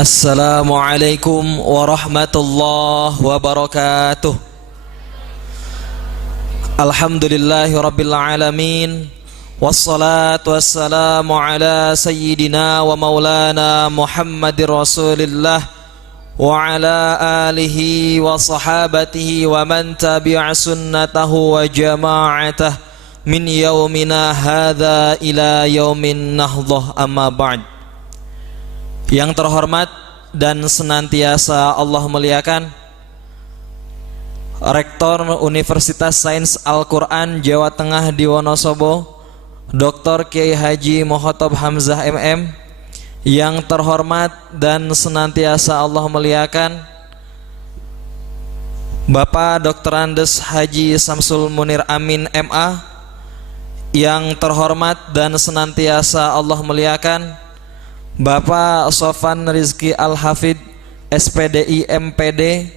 Assalamualaikum warahmatullahi wabarakatuh. Alhamdulillahi rabbil alamin. Wassalatu wassalamu ala sayyidina wa maulana Muhammadir Rasulillah wa ala alihi wa sahabatihi wa man tabi'a sunnatahu wa jama'atah min yaumina hadha ila yaumin nahdah, amma ba'd. Yang terhormat dan senantiasa Allah muliakan Rektor Universitas Sains Al-Quran Jawa Tengah di Wonosobo, Dr. Kiai Haji Mohotob Hamzah MM. Yang terhormat dan senantiasa Allah muliakan Bapak Dr. Andes Haji Samsul Munir Amin MA. Yang terhormat dan senantiasa Allah muliakan Bapak Sofan Rizki Al-Hafid SPDI MPD.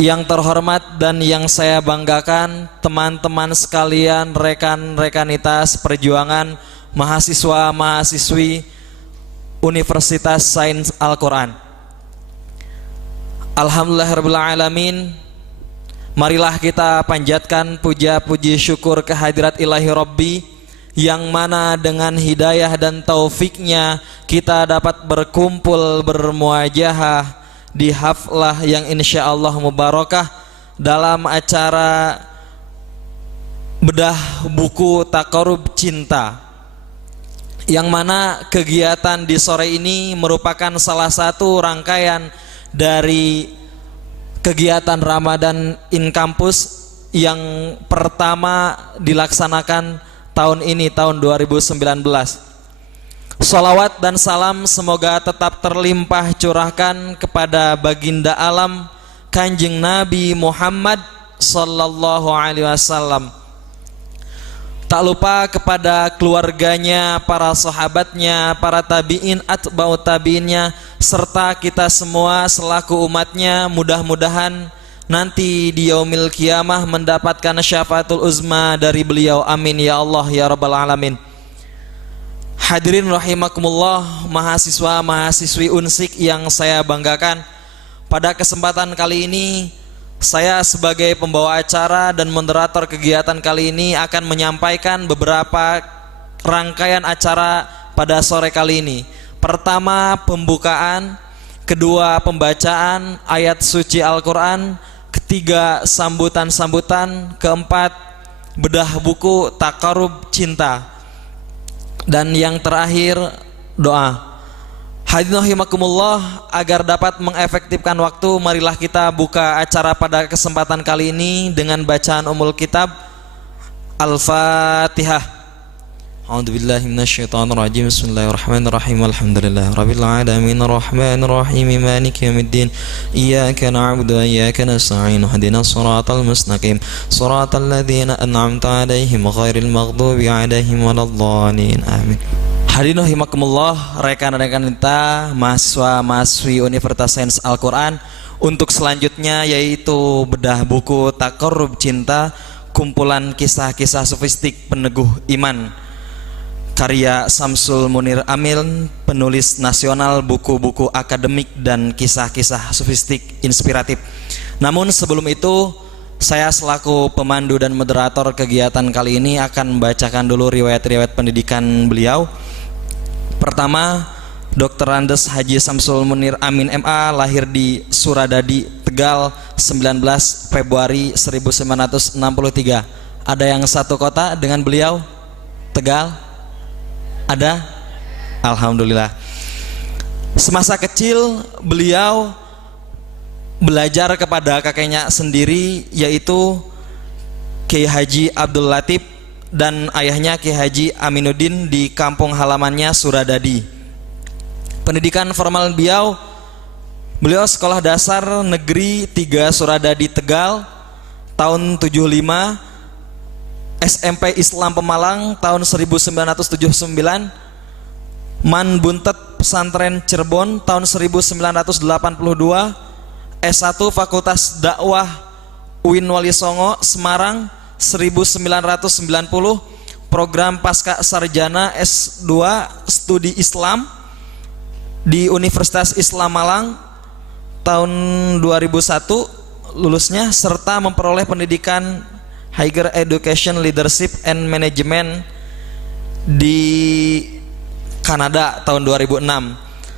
Yang terhormat dan yang saya banggakan teman-teman sekalian, rekan-rekanitas perjuangan, mahasiswa-mahasiswi Universitas Sains Al-Quran. Alhamdulillahirrahmanirrahim. Marilah kita panjatkan puja-puji syukur kehadirat ilahi Rabbi, yang mana dengan hidayah dan taufiknya kita dapat berkumpul bermuajahah di haflah yang insya Allah mubarakah dalam acara bedah buku Taqarrub Cinta, yang mana kegiatan di sore ini merupakan salah satu rangkaian dari kegiatan Ramadan in Campus yang pertama dilaksanakan tahun ini, tahun 2019. Salawat dan salam semoga tetap terlimpah curahkan kepada baginda alam Kanjeng Nabi Muhammad sallallahu alaihi wasallam. Tak lupa kepada keluarganya, para sahabatnya, para tabi'in, atba'ut tabi'innya, serta kita semua selaku umatnya. Mudah-mudahan nanti di yaumil qiyamah mendapatkan syafaatul uzma dari beliau. Amin ya Allah ya rabbal alamin. Hadirin rahimakumullah, mahasiswa-mahasiswi Unsik yang saya banggakan, pada kesempatan kali ini saya sebagai pembawa acara dan moderator kegiatan kali ini akan menyampaikan beberapa rangkaian acara pada sore kali ini. Pertama, pembukaan. Kedua, pembacaan ayat suci Al-Quran. Ketiga, sambutan-sambutan. Keempat, bedah buku Taqarrub Cinta. Dan yang terakhir, doa. Hadirin rahimakumullah, agar dapat mengefektifkan waktu, marilah kita buka acara pada kesempatan kali ini dengan bacaan Ummul Kitab Al-Fatihah. A'udzubillahi minasyaitonirrajim. Bismillahirrahmanirrahim. Alhamdulillahirabbil alamin arrahmanirrahim maliki yaumiddin. Iyyaka na'budu wa iyyaka nasta'in. Ihdinas shiratal mustaqim. Shiratal ladzina an'amta 'alaihim ghairil maghdubi 'alaihim waladdallin. Amin. Hadirin rahimakumullah, rekan-rekan kita mahasiswa-mahasiswi Universitas Sains Al-Quran, untuk selanjutnya yaitu bedah buku Taqarrub Cinta, kumpulan kisah-kisah sofistik peneguh iman, karya Samsul Munir Amin, penulis nasional buku-buku akademik dan kisah-kisah sofistik inspiratif. Namun sebelum itu, saya selaku pemandu dan moderator kegiatan kali ini akan membacakan dulu riwayat-riwayat pendidikan beliau. Pertama, Dr. Andes Haji Samsul Munir Amin MA lahir di Suradadi, Tegal, 19 Februari 1963. Ada yang satu kota dengan beliau? Tegal? Ada? Alhamdulillah. Semasa kecil beliau belajar kepada kakeknya sendiri, yaitu Kiai Haji Abdul Latif dan ayahnya Kiai Haji Aminuddin di kampung halamannya Suradadi. Pendidikan formal beliau sekolah dasar negeri 3 Suradadi Tegal tahun 75, SMP Islam Pemalang tahun 1979, Man Buntet Pesantren Cirebon tahun 1982, S1 Fakultas Dakwah UIN Wali Songo Semarang 1990, program pasca sarjana S2 Studi Islam di Universitas Islam Malang tahun 2001 lulusnya, serta memperoleh pendidikan Higher Education Leadership and Management di Kanada tahun 2006.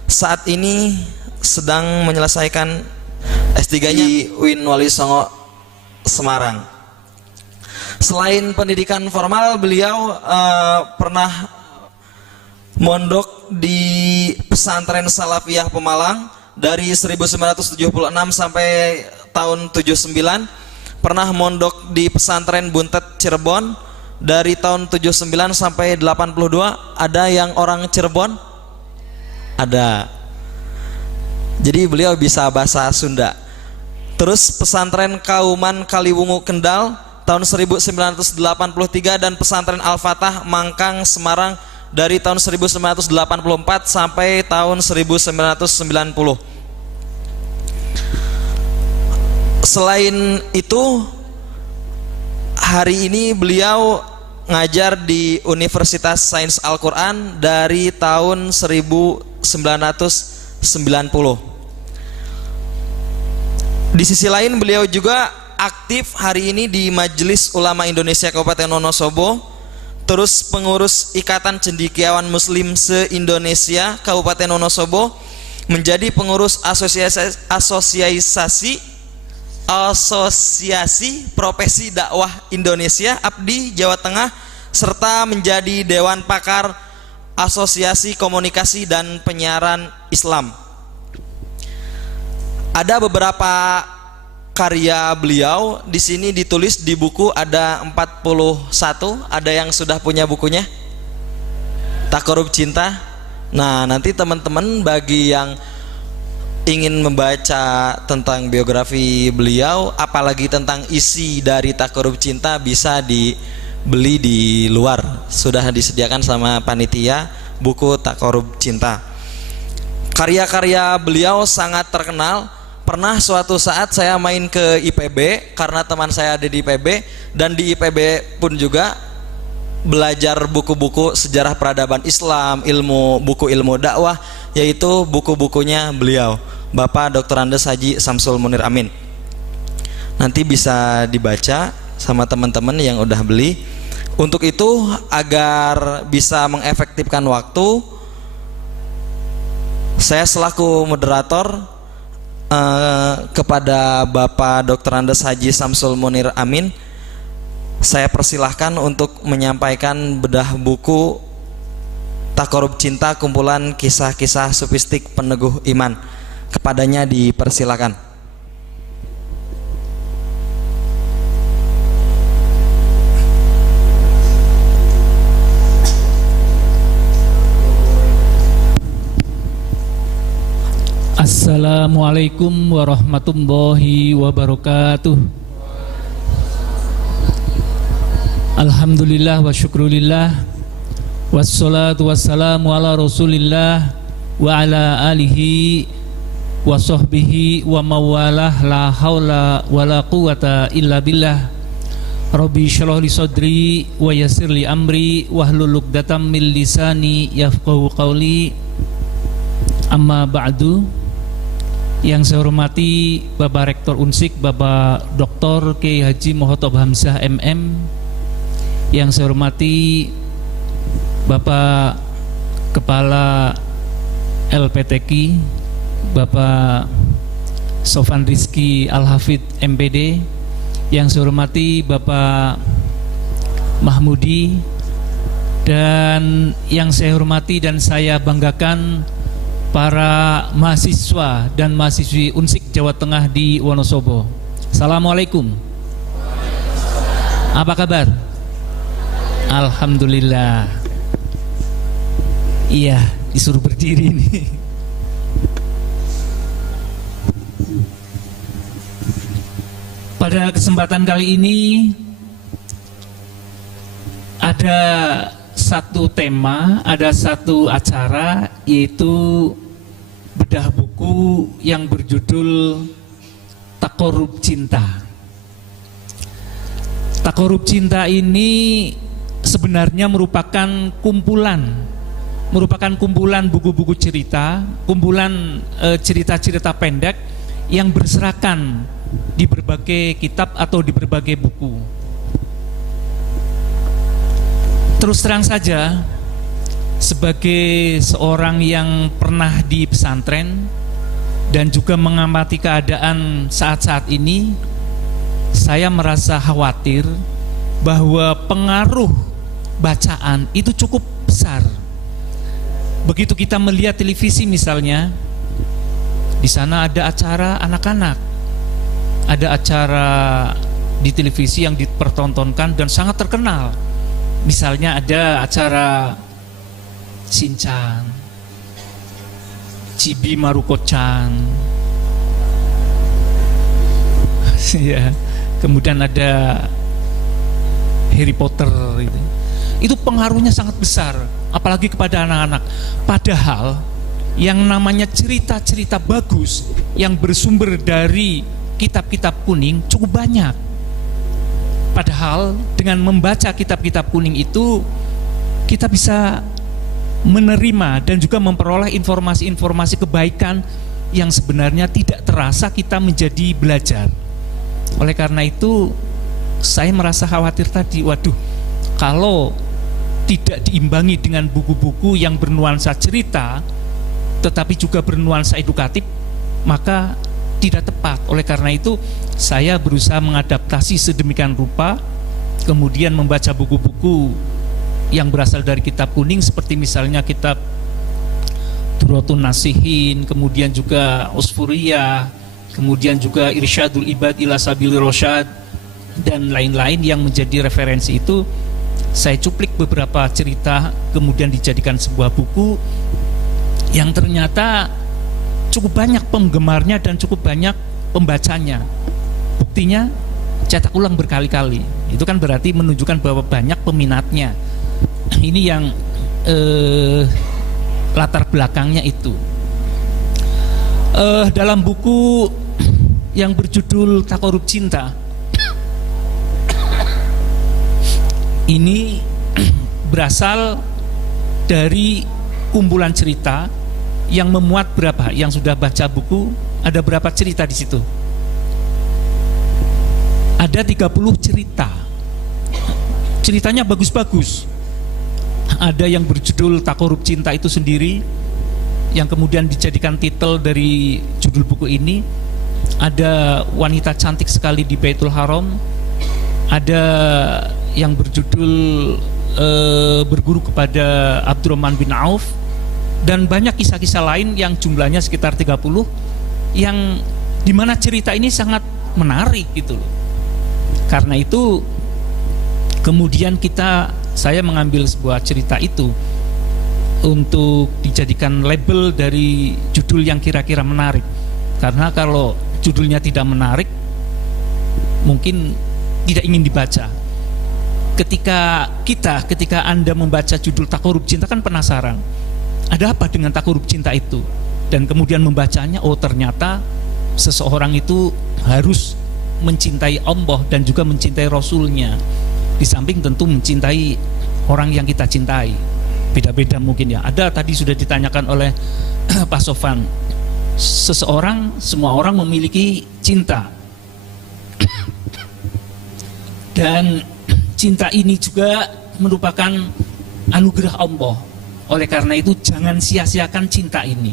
Saat ini sedang menyelesaikan S3-nya di UIN Wali Songo Semarang. Selain pendidikan formal, beliau pernah mondok di pesantren Salafiyah Pemalang dari 1976 sampai tahun 79. Pernah mondok di pesantren Buntet Cirebon dari tahun 79 sampai 82. Ada yang orang Cirebon? Ada. Jadi beliau bisa bahasa Sunda. Terus pesantren Kauman Kaliwungu Kendal tahun 1983 dan pesantren Al-Fatah Mangkang Semarang dari tahun 1984 sampai tahun 1990. Selain itu, hari ini beliau ngajar di Universitas Sains Al-Quran dari tahun 1990. Di sisi lain, beliau juga aktif hari ini di Majelis Ulama Indonesia Kabupaten Wonosobo, terus pengurus Ikatan Cendekiawan Muslim se-Indonesia Kabupaten Wonosobo, menjadi pengurus Asosiasi Profesi Dakwah Indonesia Abdi Jawa Tengah, serta menjadi Dewan Pakar Asosiasi Komunikasi dan Penyiaran Islam. Ada beberapa karya beliau di sini ditulis di buku, ada 41. Ada yang sudah punya bukunya? Takarub Cinta. Nah, nanti teman-teman bagi yang ingin membaca tentang biografi beliau, apalagi tentang isi dari Takarub Cinta, bisa dibeli di luar. Sudah disediakan sama panitia buku Takarub Cinta. Karya-karya beliau sangat terkenal. Pernah suatu saat saya main ke IPB karena teman saya ada di IPB, dan di IPB pun juga belajar buku-buku sejarah peradaban Islam, buku ilmu dakwah, yaitu buku-bukunya beliau, Bapak Dr. Andes Haji Samsul Munir Amin. Nanti bisa dibaca sama teman-teman yang udah beli. Untuk itu, agar bisa mengefektifkan waktu, saya selaku moderator kepada Bapak Dr. Andes Haji Samsul Munir Amin, saya persilahkan untuk menyampaikan bedah buku Takarub Cinta, kumpulan kisah-kisah sufistik peneguh iman. Kepadanya dipersilakan. Assalamualaikum warahmatullahi wabarakatuh. Alhamdulillah wa syukrulillah, wassalatu wassalamu ala rasulillah wa ala alihi wa sahbihi wa mawalah, la hawla wa la quwata illa billah. Rabbi syrah li sadri wa yassir li amri wahlul 'uqdatam min lisani yafqahu qawli. Amma ba'du. Yang saya hormati Bapak Rektor Unsik, Bapak Dr. Kiai Haji Muhottob Hamzah MM. Yang saya hormati Bapak Kepala LPTQ, Bapak Sofan Rizky Al-Hafid MPD. Yang saya hormati Bapak Mahmudi. Dan yang saya hormati dan saya banggakan para mahasiswa dan mahasiswi Unsik Jawa Tengah di Wonosobo. Assalamualaikum. Apa kabar? Alhamdulillah. Iya, disuruh berdiri nih. Pada kesempatan kali ini ada satu tema, ada satu acara, yaitu bedah buku yang berjudul Takarub Cinta. Takarub Cinta ini sebenarnya merupakan kumpulan merupakan kumpulan buku-buku cerita, kumpulan cerita-cerita pendek yang berserakan di berbagai kitab atau di berbagai buku. Terus terang saja, sebagai seorang yang pernah di pesantren dan juga mengamati keadaan saat-saat ini, saya merasa khawatir bahwa pengaruh bacaan itu cukup besar. Begitu kita melihat televisi misalnya, di sana ada acara anak-anak, ada acara di televisi yang dipertontonkan dan sangat terkenal. Misalnya ada acara Shinchan, Chibi Maruko-chan, ya. Kemudian ada Harry Potter gitu. Itu pengaruhnya sangat besar, apalagi kepada anak-anak. Padahal yang namanya cerita-cerita bagus yang bersumber dari kitab-kitab kuning cukup banyak. Padahal dengan membaca kitab-kitab kuning itu kita bisa menerima dan juga memperoleh informasi-informasi kebaikan yang sebenarnya tidak terasa kita menjadi belajar. Oleh karena itu saya merasa khawatir tadi, waduh, kalau tidak diimbangi dengan buku-buku yang bernuansa cerita tetapi juga bernuansa edukatif, maka tidak tepat. Oleh karena itu saya berusaha mengadaptasi sedemikian rupa, kemudian membaca buku-buku yang berasal dari kitab kuning seperti misalnya kitab Durratun Nasihin, kemudian juga Usfuriyah, kemudian juga Irsyadul Ibad ila Sabilir Rasyad dan lain-lain yang menjadi referensi itu. Saya cuplik beberapa cerita kemudian dijadikan sebuah buku yang ternyata cukup banyak penggemarnya dan cukup banyak pembacanya. Buktinya cetak ulang berkali-kali. Itu kan berarti menunjukkan bahwa banyak peminatnya. Ini yang latar belakangnya itu. Dalam buku yang berjudul Takorup Cinta, ini berasal dari kumpulan cerita yang memuat berapa? Yang sudah baca buku, ada berapa cerita di situ? Ada 30 cerita. Ceritanya bagus-bagus. Ada yang berjudul Takorup Cinta itu sendiri, yang kemudian dijadikan titel dari judul buku ini. Ada Wanita Cantik Sekali di Baitul Haram. Ada yang berjudul Berguru kepada Abdurrahman bin Auf, dan banyak kisah-kisah lain yang jumlahnya sekitar 30, yang dimana cerita ini sangat menarik gitu loh. Karena itu kemudian saya mengambil sebuah cerita itu untuk dijadikan label dari judul yang kira-kira menarik. Karena kalau judulnya tidak menarik, mungkin tidak ingin dibaca. Ketika Anda membaca judul Takorup Cinta kan penasaran, ada apa dengan takorup cinta itu? Dan kemudian membacanya, oh ternyata seseorang itu harus mencintai Allah dan juga mencintai Rasulnya, di samping tentu mencintai orang yang kita cintai. Beda-beda mungkin ya. Ada tadi sudah ditanyakan oleh Pak Sofan, semua orang memiliki cinta, dan cinta ini juga merupakan anugerah Allah. Oleh karena itu jangan sia-siakan cinta ini.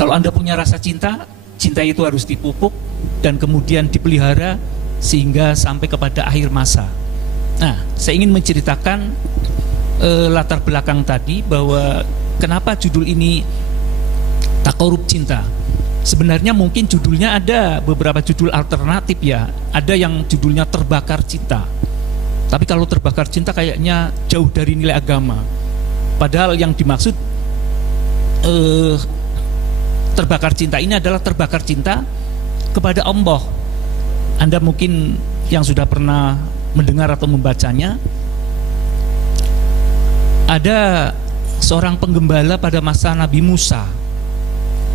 Kalau Anda punya rasa cinta, cinta itu harus dipupuk dan kemudian dipelihara sehingga sampai kepada akhir masa. Nah, saya ingin menceritakan latar belakang tadi, bahwa kenapa judul ini Takorup Cinta. Sebenarnya mungkin judulnya ada beberapa judul alternatif ya. Ada yang judulnya Terbakar Cinta. Tapi kalau Terbakar Cinta kayaknya jauh dari nilai agama. Padahal yang dimaksud terbakar cinta ini adalah terbakar cinta kepada Allah. Anda mungkin yang sudah pernah mendengar atau membacanya, ada seorang penggembala pada masa Nabi Musa.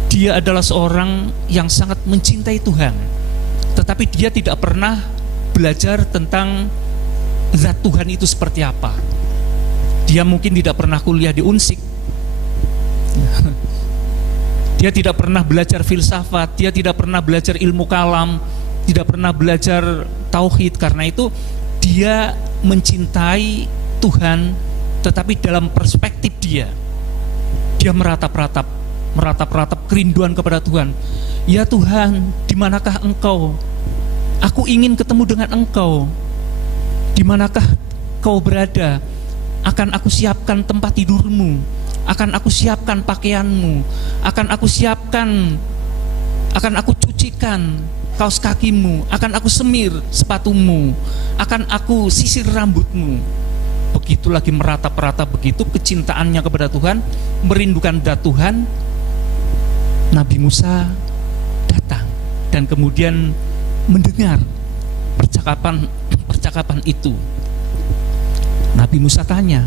Dia adalah seorang yang sangat mencintai Tuhan, tetapi dia tidak pernah belajar tentang zat Tuhan itu seperti apa. Dia mungkin tidak pernah kuliah di Unsik, Dia tidak pernah belajar filsafat, dia tidak pernah belajar ilmu kalam, tidak pernah belajar tauhid. Karena itu dia mencintai Tuhan, tetapi dalam perspektif dia meratap-ratap kerinduan kepada Tuhan. Ya Tuhan, di manakah Engkau? Aku ingin ketemu dengan Engkau. Di manakah Kau berada? Akan aku siapkan tempat tidurmu, akan aku siapkan pakaianmu, akan aku cucikan kaos kakimu, akan aku semir sepatumu, akan aku sisir rambutmu. Begitu lagi meratap-ratap begitu kecintaannya kepada Tuhan, merindukan Tuhan. Nabi Musa datang dan kemudian mendengar percakapan itu. Nabi Musa tanya,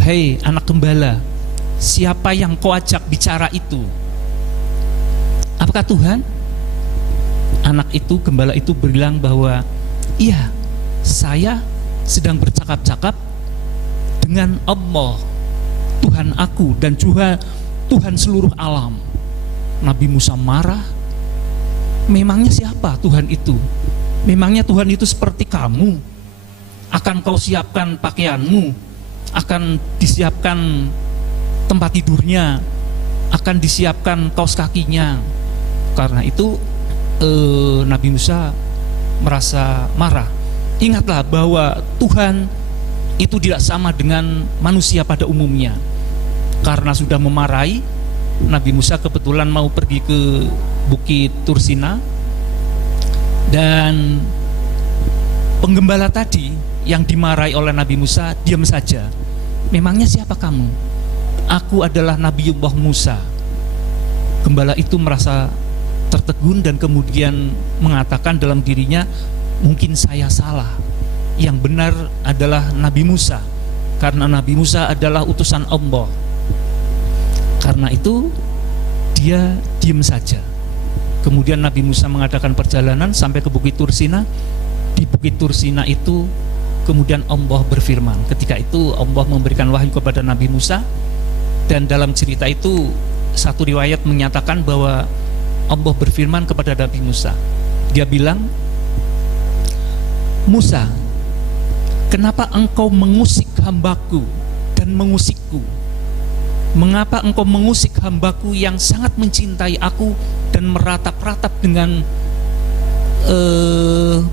"Hei anak gembala, siapa yang kau ajak bicara itu? Apakah Tuhan?" Anak itu, gembala itu bilang bahwa, "Iya, saya sedang bercakap-cakap dengan Allah, Tuhan aku dan juga Tuhan seluruh alam." Nabi Musa marah. Memangnya siapa Tuhan itu? Memangnya Tuhan itu seperti kamu? Akan kau siapkan pakaianmu, akan disiapkan tempat tidurnya, akan disiapkan kaos kakinya. Karena itu Nabi Musa merasa marah. Ingatlah bahwa Tuhan itu tidak sama dengan manusia pada umumnya. Karena sudah memarahi, Nabi Musa kebetulan mau pergi ke Bukit Tursina, dan penggembala tadi yang dimarahi oleh Nabi Musa diam saja. "Memangnya siapa kamu?" "Aku adalah Nabiullah Musa." Gembala itu merasa tertegun dan kemudian mengatakan dalam dirinya, "Mungkin saya salah. Yang benar adalah Nabi Musa, karena Nabi Musa adalah utusan Allah." Karena itu dia diam saja. Kemudian Nabi Musa mengadakan perjalanan sampai ke Bukit Tursina. Di Bukit Tursina itu kemudian Allah berfirman. Ketika itu Allah memberikan wahyu kepada Nabi Musa, dan dalam cerita itu satu riwayat menyatakan bahwa Allah berfirman kepada Nabi Musa. Dia bilang, "Musa, kenapa engkau mengusik hambaku dan mengusikku? Mengapa engkau mengusik hambaku yang sangat mencintai aku dan meratap-ratap dengan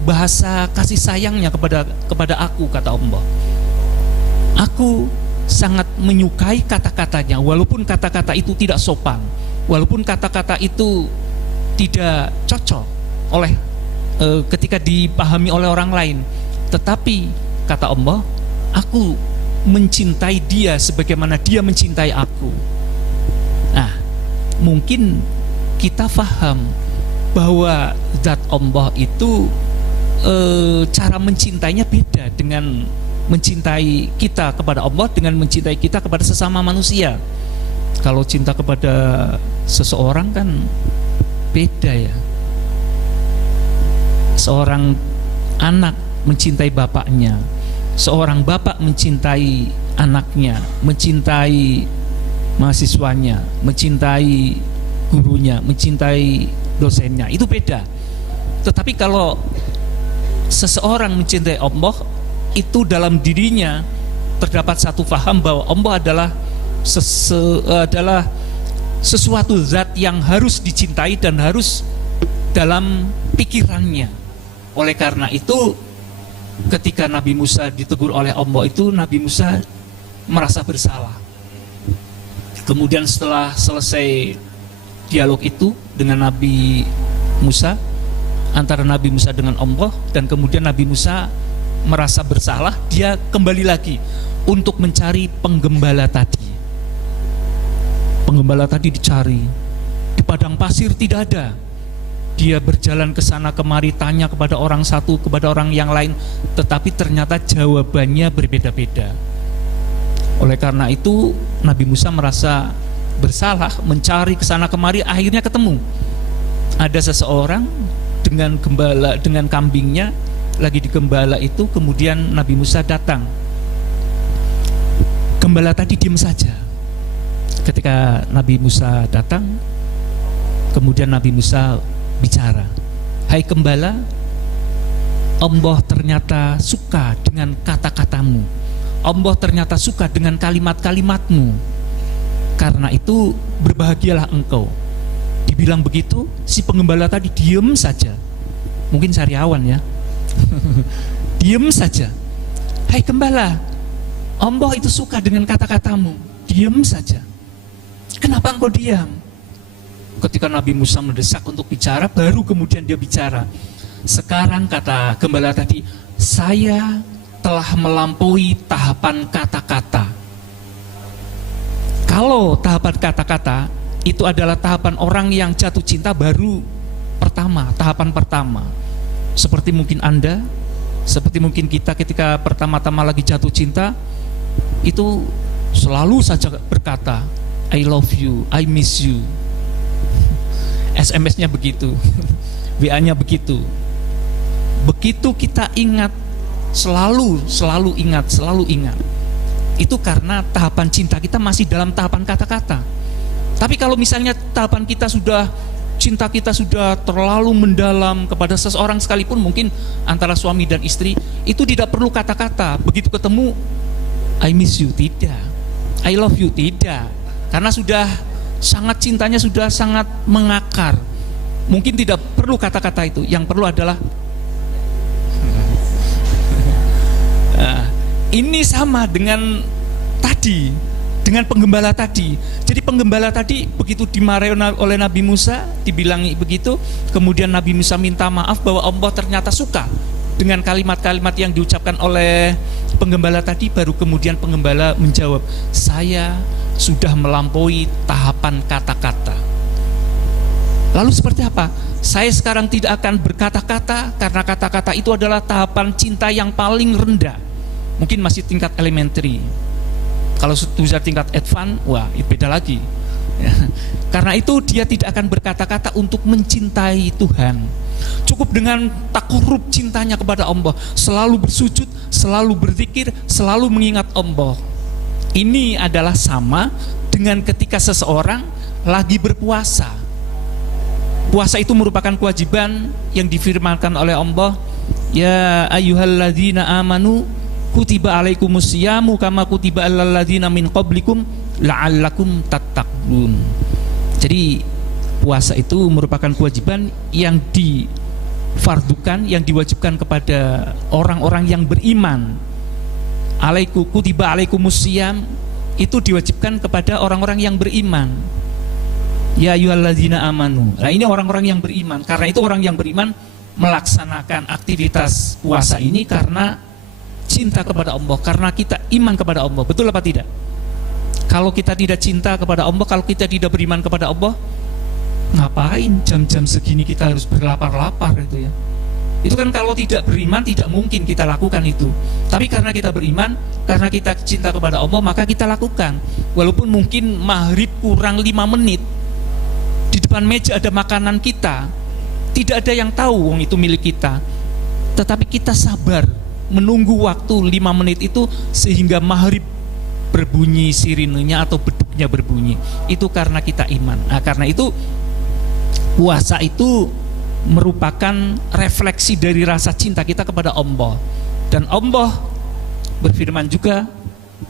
bahasa kasih sayangnya kepada aku," kata Allah. "Aku sangat menyukai kata-katanya, walaupun kata-kata itu tidak sopan, walaupun kata-kata itu tidak cocok ketika dipahami oleh orang lain. Tetapi," kata Allah, "aku mencintai dia sebagaimana dia mencintai aku." Nah, mungkin kita faham bahwa zat Allah itu cara mencintainya beda dengan mencintai kita kepada Allah dengan mencintai kita kepada sesama manusia. Kalau cinta kepada seseorang kan beda ya. Seorang anak mencintai bapaknya, seorang bapak mencintai anaknya, mencintai mahasiswanya, mencintai gurunya, mencintai dosennya, itu beda. Tetapi kalau seseorang mencintai Allah, itu dalam dirinya terdapat satu faham bahwa Allah adalah sesuatu zat yang harus dicintai dan harus dalam pikirannya. Oleh karena itu, ketika Nabi Musa ditegur oleh Allah itu, Nabi Musa merasa bersalah. Kemudian setelah selesai dialog itu dengan Nabi Musa, antara Nabi Musa dengan Allah, dan kemudian Nabi Musa merasa bersalah, dia kembali lagi untuk mencari penggembala tadi. Penggembala tadi dicari di padang pasir, tidak ada. Dia berjalan ke sana kemari, tanya kepada orang satu, kepada orang yang lain, tetapi ternyata jawabannya berbeda-beda. Oleh karena itu Nabi Musa merasa bersalah, mencari ke sana kemari, akhirnya ketemu. Ada seseorang dengan gembala, dengan kambingnya lagi digembala itu. Kemudian Nabi Musa datang. Gembala tadi diam saja. ketika Nabi Musa datang, kemudian Nabi Musa bicara, "Hai gembala, Allah ternyata suka dengan kata-katamu, Allah ternyata suka dengan kalimat-kalimatmu, karena itu berbahagialah engkau." Dibilang begitu, si penggembala tadi diem saja, mungkin sariawan ya. Diem saja. "Hai gembala, Allah itu suka dengan kata-katamu." Diem saja. "Kenapa engkau diam?" Ketika Nabi Musa mendesak untuk bicara, baru kemudian dia bicara. "Sekarang," kata gembala tadi, "saya telah melampaui tahapan kata-kata." Kalau tahapan kata-kata itu adalah tahapan orang yang jatuh cinta baru pertama, tahapan pertama. Seperti mungkin Anda, seperti mungkin kita ketika pertama-tama lagi jatuh cinta, itu selalu saja berkata, "I love you, I miss you." SMS-nya begitu, WA-nya begitu. Begitu kita ingat, selalu ingat. Itu karena tahapan cinta kita masih dalam tahapan kata-kata. Tapi kalau misalnya tahapan kita sudah, cinta kita sudah terlalu mendalam kepada seseorang sekalipun, mungkin antara suami dan istri, itu tidak perlu kata-kata. Begitu ketemu, "I miss you," tidak. "I love you," tidak. Karena sudah sangat, cintanya sudah sangat mengakar. Mungkin tidak perlu kata-kata itu. Yang perlu adalah ini sama dengan tadi, dengan penggembala tadi. Jadi penggembala tadi begitu dimarahi oleh Nabi Musa, dibilangi begitu, kemudian Nabi Musa minta maaf bahwa Allah ternyata suka dengan kalimat-kalimat yang diucapkan oleh penggembala tadi, baru kemudian penggembala menjawab, "Saya sudah melampaui tahapan kata-kata." Lalu seperti apa? "Saya sekarang tidak akan berkata-kata, karena kata-kata itu adalah tahapan cinta yang paling rendah." Mungkin masih tingkat elementary. Kalau sudah tingkat advance, wah itu beda lagi. Karena itu dia tidak akan berkata-kata untuk mencintai Tuhan. Cukup dengan takarrub cintanya kepada Allah, selalu bersujud, selalu berzikir, selalu mengingat Allah. Ini adalah sama dengan ketika seseorang lagi berpuasa. Puasa itu merupakan kewajiban yang difirmankan oleh Allah, "Ya ayyuhalladzina amanu kutiba alaikumusyamu kama kutiba alal ladzina min qablikum la'allakum tattaqun." Jadi puasa itu merupakan kewajiban yang difardukan, yang diwajibkan kepada orang-orang yang beriman. Kutiba alaikumusiyam itu diwajibkan kepada orang-orang yang beriman. Ya ayyuhalladzina amanu. Nah, ini orang-orang yang beriman. Karena itu orang yang beriman melaksanakan aktivitas puasa ini karena cinta kepada Allah, karena kita iman kepada Allah. Betul apa tidak? Kalau kita tidak cinta kepada Allah, kalau kita tidak beriman kepada Allah, ngapain jam-jam segini kita harus berlapar-lapar itu ya? Itu kan kalau tidak beriman tidak mungkin kita lakukan itu. Tapi karena kita beriman, karena kita cinta kepada Allah, maka kita lakukan. Walaupun mungkin maghrib kurang 5 menit, di depan meja ada makanan kita, tidak ada yang tahu wong itu milik kita, tetapi kita sabar menunggu waktu 5 menit itu sehingga maghrib berbunyi sirinenya atau beduknya berbunyi. Itu karena kita iman. Nah, karena itu puasa itu merupakan refleksi dari rasa cinta kita kepada Allah. Dan Allah berfirman juga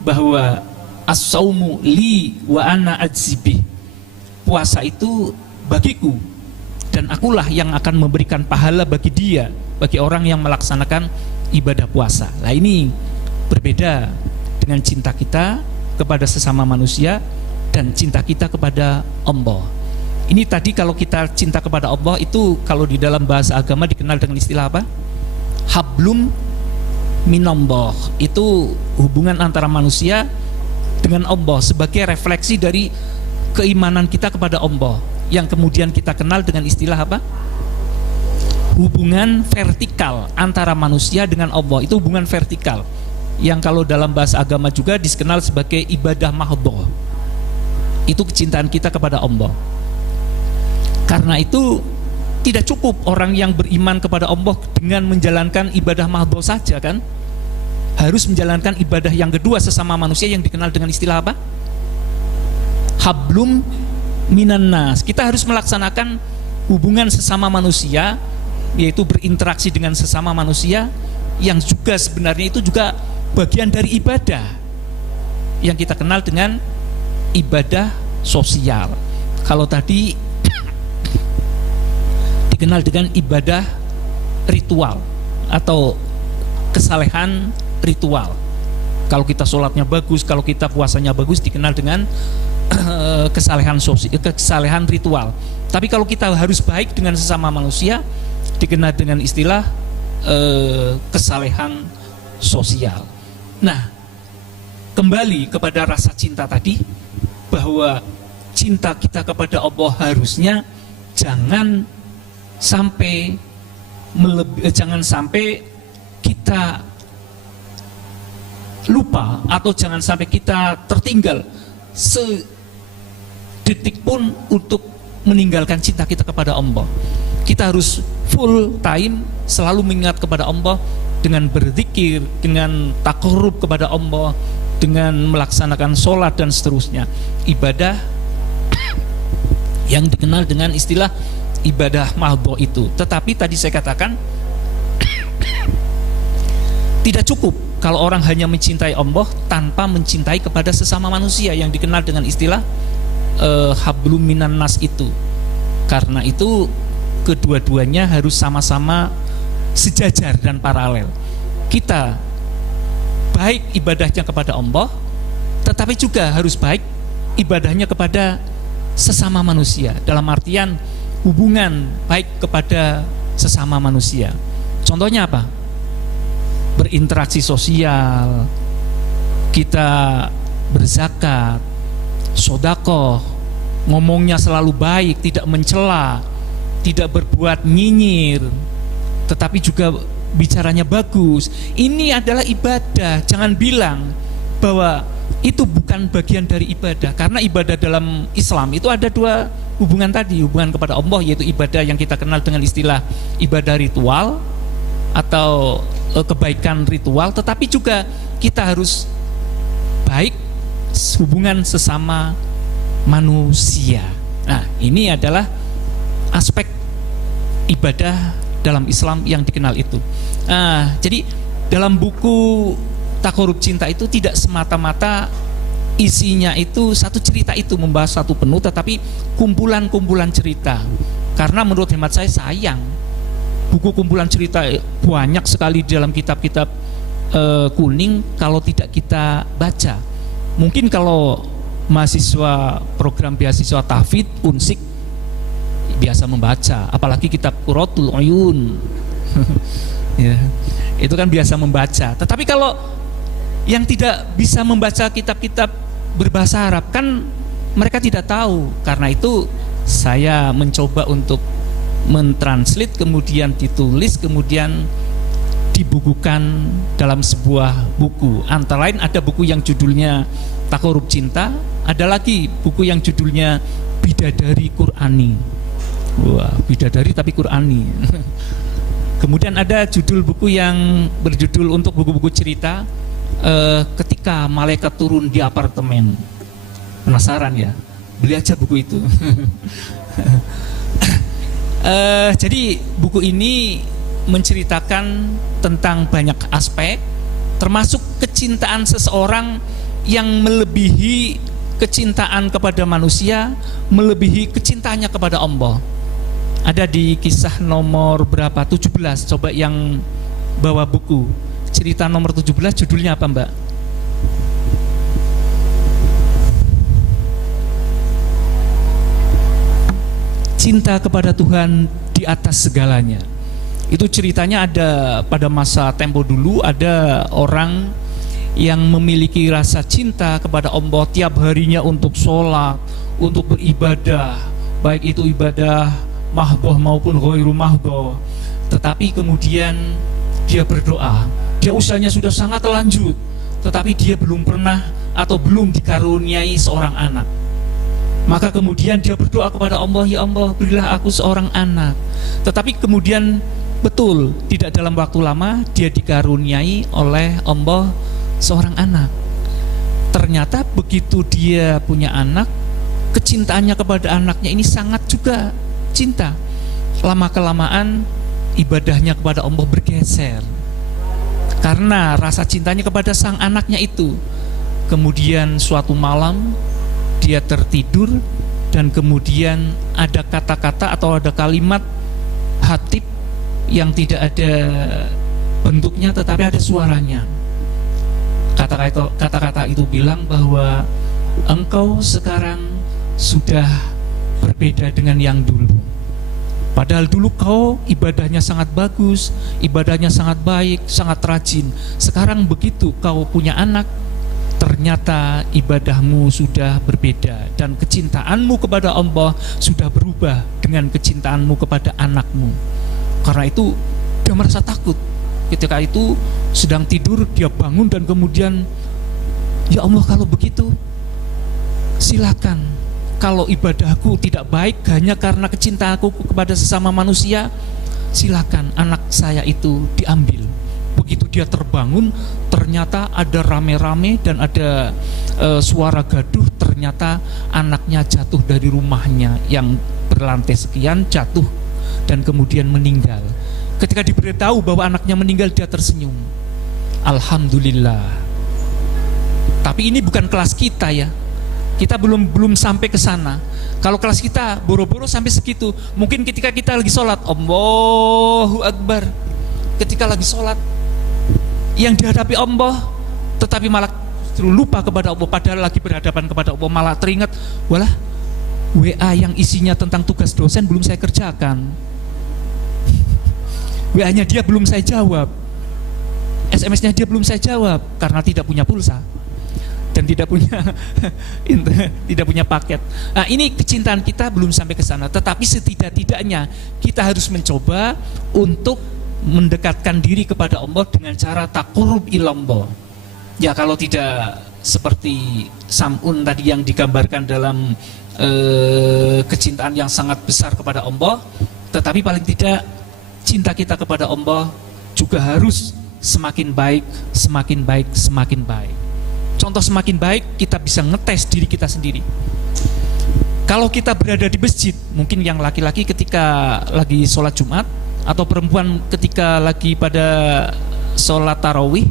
bahwa as-saumu li wa ana ajzibih. Puasa itu bagiku dan akulah yang akan memberikan pahala bagi dia, bagi orang yang melaksanakan ibadah puasa. Nah, ini berbeda dengan cinta kita kepada sesama manusia dan cinta kita kepada Allah. Ini tadi kalau kita cinta kepada Allah itu kalau di dalam bahasa agama dikenal dengan istilah apa? Hablum minallah. Itu hubungan antara manusia dengan Allah sebagai refleksi dari keimanan kita kepada Allah, yang kemudian kita kenal dengan istilah apa? Hubungan vertikal antara manusia dengan Allah. Itu hubungan vertikal yang kalau dalam bahasa agama juga dikenal sebagai ibadah mahdhah. Itu kecintaan kita kepada Allah. Karena itu tidak cukup orang yang beriman kepada Allah dengan menjalankan ibadah mahdhah saja kan? Harus menjalankan ibadah yang kedua sesama manusia yang dikenal dengan istilah apa? hablum minan nas. Kita harus melaksanakan hubungan sesama manusia, yaitu berinteraksi dengan sesama manusia, yang juga sebenarnya itu juga bagian dari ibadah yang kita kenal dengan ibadah sosial. Kalau tadi dikenal dengan ibadah ritual atau kesalehan ritual. Kalau kita sholatnya bagus, kalau kita puasanya bagus, dikenal dengan kesalehan sosial, kesalehan ritual. Tapi kalau kita harus baik dengan sesama manusia, dikenal dengan istilah kesalehan sosial. Nah, kembali kepada rasa cinta tadi, bahwa cinta kita kepada Allah harusnya jangan sampai kita lupa, atau jangan sampai kita tertinggal sedetik pun untuk meninggalkan cinta kita kepada Allah. Kita harus full time selalu mengingat kepada Allah dengan berzikir, dengan takarrub kepada Allah, dengan melaksanakan sholat dan seterusnya. Ibadah yang dikenal dengan istilah ibadah mahdhah itu. Tetapi tadi saya katakan tidak cukup kalau orang hanya mencintai Allah tanpa mencintai kepada sesama manusia, yang dikenal dengan istilah hablum minan nas itu. Karena itu kedua-duanya harus sama-sama sejajar dan paralel. Kita baik ibadahnya kepada Allah, tetapi juga harus baik ibadahnya kepada sesama manusia, dalam artian hubungan baik kepada sesama manusia. Contohnya apa? Berinteraksi sosial, kita berzakat, sedekah, ngomongnya selalu baik, tidak mencela, tidak berbuat nyinyir, tetapi juga bicaranya bagus. Ini adalah ibadah. Jangan bilang bahwa itu bukan bagian dari ibadah, karena ibadah dalam Islam itu ada dua hubungan tadi, hubungan kepada Allah, yaitu ibadah yang kita kenal dengan istilah ibadah ritual atau kebaikan ritual, tetapi juga kita harus baik hubungan sesama manusia. Nah, ini adalah aspek ibadah dalam Islam yang dikenal itu. Nah, jadi dalam buku Takarrub Cinta itu tidak semata-mata isinya itu satu cerita itu membahas satu penuh, tetapi kumpulan-kumpulan cerita. Karena menurut hemat saya sayang, buku kumpulan cerita banyak sekali di dalam kitab-kitab kuning kalau tidak kita baca. Mungkin kalau mahasiswa program beasiswa tahfidz unsik biasa membaca, apalagi kitab Qurratul Uyun ya, itu kan biasa membaca. Tetapi kalau yang tidak bisa membaca kitab-kitab berbahasa Arab kan mereka tidak tahu. Karena itu saya mencoba untuk mentranslate, kemudian ditulis, kemudian dibukukan dalam sebuah buku. Antara lain ada buku yang judulnya Takarrub Cinta, ada lagi buku yang judulnya Bidadari Qur'ani. Wah, bidadari tapi Qur'ani. Kemudian ada judul buku yang berjudul untuk buku-buku cerita, ketika malaikat turun di apartemen. Penasaran ya? Beli aja buku itu. Jadi buku ini menceritakan tentang banyak aspek, termasuk kecintaan seseorang yang melebihi kecintaan kepada manusia, melebihi kecintaannya kepada Allah. Ada di kisah nomor berapa? 17. Coba yang bawa buku. Cerita nomor 17 judulnya apa, Mbak? Cinta kepada Tuhan di atas segalanya. Itu ceritanya ada pada masa tempo dulu, ada orang yang memiliki rasa cinta kepada Allah tiap harinya untuk sholat, untuk beribadah, baik itu ibadah mahdhah maupun ghairu mahdhah. Tetapi kemudian dia berdoa, dia usianya sudah sangat lanjut, tetapi dia belum pernah atau belum dikaruniai seorang anak. Maka kemudian dia berdoa kepada Allah, ya Allah berilah aku seorang anak. Tetapi kemudian betul, tidak dalam waktu lama dia dikaruniai oleh Allah seorang anak. Ternyata begitu dia punya anak, kecintaannya kepada anaknya ini sangat juga cinta. Lama-kelamaan ibadahnya kepada Allah bergeser karena rasa cintanya kepada sang anaknya itu. Kemudian suatu malam dia tertidur dan kemudian ada kata-kata atau ada kalimat hatib yang tidak ada bentuknya tetapi ada suaranya. Kata-kata itu bilang bahwa engkau sekarang sudah berbeda dengan yang dulu. Padahal dulu kau ibadahnya sangat bagus, ibadahnya sangat baik, sangat rajin. Sekarang begitu kau punya anak, ternyata ibadahmu sudah berbeda dan kecintaanmu kepada Allah sudah berubah dengan kecintaanmu kepada anakmu. Karena itu dia merasa takut. Ketika itu sedang tidur, dia bangun dan kemudian, ya Allah, kalau begitu silakan. Kalau ibadahku tidak baik hanya karena kecintaanku kepada sesama manusia, silakan anak saya itu diambil. Begitu dia terbangun, ternyata ada rame-rame dan ada suara gaduh. Ternyata anaknya jatuh dari rumahnya yang berlantai sekian, jatuh dan kemudian meninggal. Ketika diberitahu bahwa anaknya meninggal, dia tersenyum. Alhamdulillah. Tapi ini bukan kelas kita ya. Kita belum sampai ke sana. Kalau kelas kita boro-boro sampai segitu, mungkin ketika kita lagi sholat, Allahu Akbar, ketika lagi sholat yang dihadapi Allah, tetapi malah justru lupa kepada Allah, padahal lagi berhadapan kepada Allah, malah teringat, walah WA yang isinya tentang tugas dosen belum saya kerjakan, WA-nya dia belum saya jawab, SMS-nya dia belum saya jawab karena tidak punya pulsa dan tidak punya paket. Nah, ini kecintaan kita belum sampai ke sana, tetapi setidak-tidaknya kita harus mencoba untuk mendekatkan diri kepada Allah dengan cara taqarrub ilallah. Ya, kalau tidak seperti Sam'un tadi yang digambarkan dalam kecintaan yang sangat besar kepada Allah, tetapi paling tidak cinta kita kepada Allah juga harus semakin baik, semakin baik, semakin baik. Contoh semakin baik, kita bisa ngetes diri kita sendiri. Kalau kita berada di masjid, mungkin yang laki-laki ketika lagi sholat Jumat, atau perempuan ketika lagi pada sholat tarawih,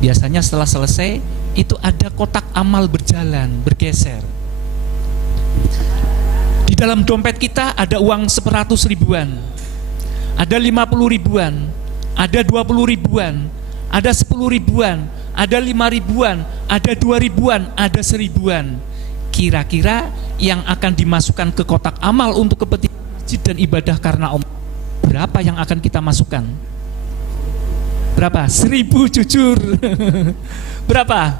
biasanya setelah selesai itu ada kotak amal berjalan, bergeser. Di dalam dompet kita ada uang 100 ribuan, ada 50 ribuan, ada 20 ribuan, ada 10 ribuan, ada 5 ribuan, ada 2 ribuan, ada 1000-an. Kira-kira yang akan dimasukkan ke kotak amal untuk kepentingan masjid dan ibadah karena Allah, berapa yang akan kita masukkan? Berapa? 1000 jujur. Berapa?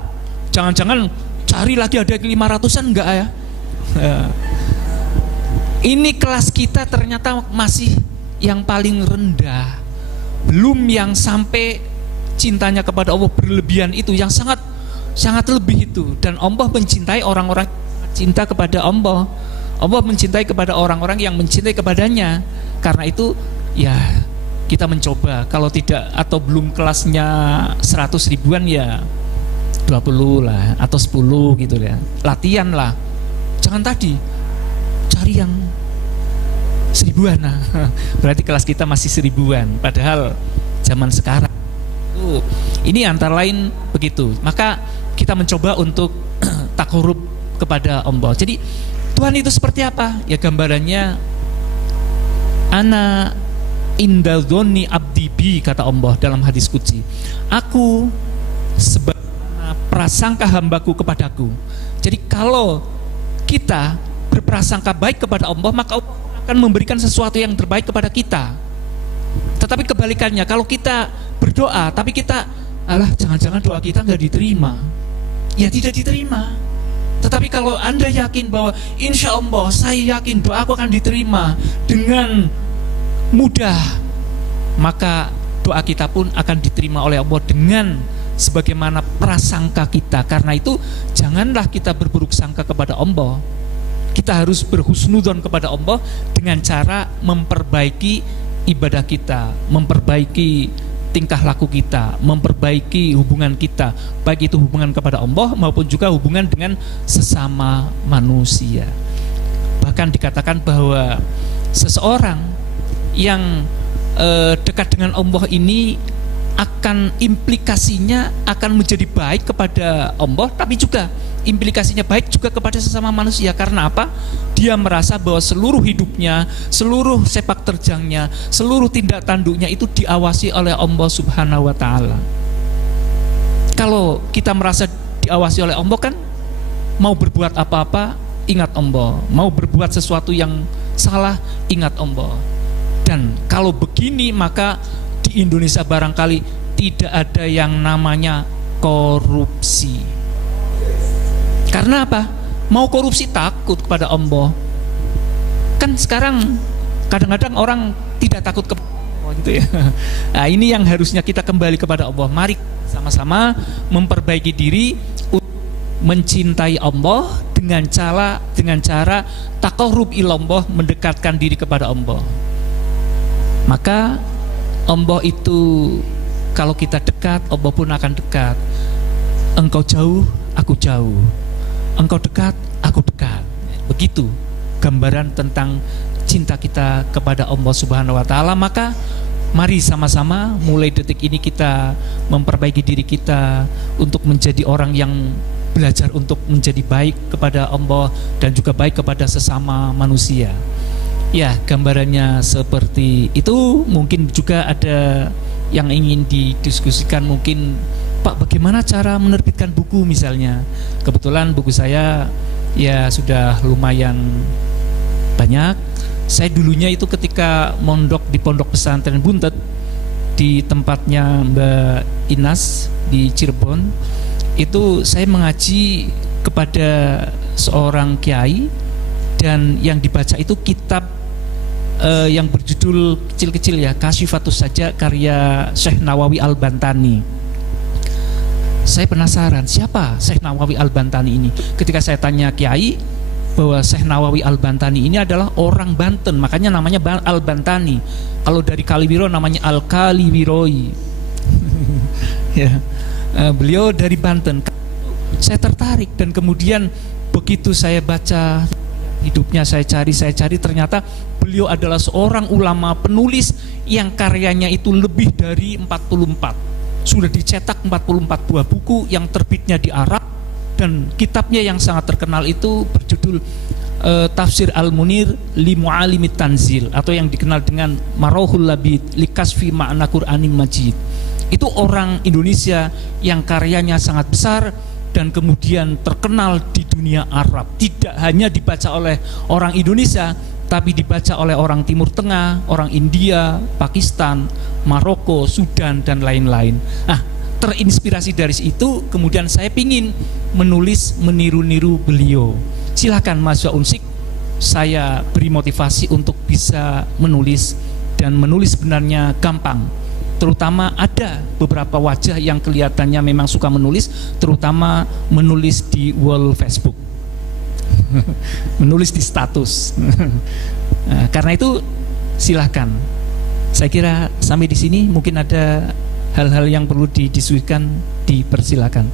Jangan-jangan cari lagi ada 500-an enggak ya? Ini kelas kita ternyata masih yang paling rendah. Belum yang sampai cintanya kepada Allah berlebihan itu, yang sangat lebih itu. Dan Allah mencintai orang-orang cinta kepada Allah. Allah mencintai kepada orang-orang yang mencintai kepadanya. Karena itu ya kita mencoba, kalau tidak atau belum kelasnya 100 ribuan ya 20 lah atau 10 gitu ya. Latihan lah. Jangan tadi cari yang 1000-an. Nah, berarti kelas kita masih 1000-an, padahal zaman sekarang ini antara lain begitu. Maka kita mencoba untuk taqarrub kepada Allah. Jadi Tuhan itu seperti apa? Ya gambarannya, ana inda dzonni abdi bi, kata Allah dalam hadis qudsi. Aku sebagaimana prasangka hambaku kepadaku. Jadi kalau kita berprasangka baik kepada Allah, maka Allah akan memberikan sesuatu yang terbaik kepada kita. Tetapi kebalikannya, kalau kita berdoa tapi kita, alah jangan-jangan doa kita nggak diterima, ya tidak diterima. Tetapi kalau Anda yakin bahwa insya Allah saya yakin doaku akan diterima dengan mudah, maka doa kita pun akan diterima oleh Allah dengan sebagaimana prasangka kita. Karena itu janganlah kita berburuk sangka kepada Allah. Kita harus berhusnudzon kepada Allah dengan cara memperbaiki ibadah kita, memperbaiki tingkah laku kita, memperbaiki hubungan kita, baik itu hubungan kepada Allah maupun juga hubungan dengan sesama manusia. Bahkan dikatakan bahwa seseorang yang dekat dengan Allah ini akan implikasinya akan menjadi baik kepada Allah, tapi juga implikasinya baik juga kepada sesama manusia. Karena apa? Dia merasa bahwa seluruh hidupnya, seluruh sepak terjangnya, seluruh tindak tanduknya itu diawasi oleh Allah Subhanahu wa Ta'ala. Kalau kita merasa diawasi oleh Allah, kan mau berbuat apa-apa ingat Allah, mau berbuat sesuatu yang salah ingat Allah. Dan kalau begini, maka di Indonesia barangkali tidak ada yang namanya korupsi. Karena apa? Mau korupsi takut kepada Allah. Kan sekarang kadang-kadang orang tidak takut kepada Allah gitu ya. Nah, ini yang harusnya kita kembali kepada Allah. Mari sama-sama memperbaiki diri untuk mencintai Allah dengan cara taqarrub ilallah, mendekatkan diri kepada Allah. Maka Allah itu kalau kita dekat, Allah pun akan dekat. Engkau jauh, aku jauh. Engkau dekat, aku dekat. Begitu gambaran tentang cinta kita kepada Allah Subhanahu wa Ta'ala. Maka mari sama-sama mulai detik ini kita memperbaiki diri kita untuk menjadi orang yang belajar untuk menjadi baik kepada Allah dan juga baik kepada sesama manusia. Ya, gambarannya seperti itu. Mungkin juga ada yang ingin didiskusikan, mungkin Pak, bagaimana cara menerbitkan buku misalnya. Kebetulan buku saya ya sudah lumayan banyak. Saya dulunya itu ketika mondok di Pondok Pesantren Buntet di tempatnya Mbak Inas di Cirebon, itu saya mengaji kepada seorang kiai, dan yang dibaca itu kitab yang berjudul kecil-kecil ya, Kasyifatus Saja, karya Syekh Nawawi Al-Bantani. Saya penasaran siapa Syekh Nawawi Al-Bantani ini. Ketika saya tanya kiai bahwa Syekh Nawawi Al-Bantani ini adalah orang Banten, makanya namanya Al-Bantani. Kalau dari Kaliwiro namanya Al-Kaliwiroi. Ya, beliau dari Banten. Saya tertarik, dan kemudian begitu saya baca hidupnya, saya cari, ternyata beliau adalah seorang ulama penulis yang karyanya itu lebih dari 44. Sudah dicetak 44 buah buku yang terbitnya di Arab, dan kitabnya yang sangat terkenal itu berjudul Tafsir Al-Munir li Mu'alimit Tanzil, atau yang dikenal dengan Marauhul Labid li Kasfi Ma'na Qur'anim Majid. Itu orang Indonesia yang karyanya sangat besar dan kemudian terkenal di dunia Arab. Tidak hanya dibaca oleh orang Indonesia, tapi dibaca oleh orang Timur Tengah, orang India, Pakistan, Maroko, Sudan, dan lain-lain. Nah, terinspirasi dari itu, kemudian saya pingin menulis meniru-niru beliau. Silakan mahasiswa Unsik, saya beri motivasi untuk bisa menulis, dan menulis sebenarnya gampang. Terutama ada beberapa wajah yang kelihatannya memang suka menulis, terutama menulis di wall Facebook, menulis di status. Nah, karena itu silahkan. Saya kira sampai di sini, mungkin ada hal-hal yang perlu didiskusikan, dipersilakan.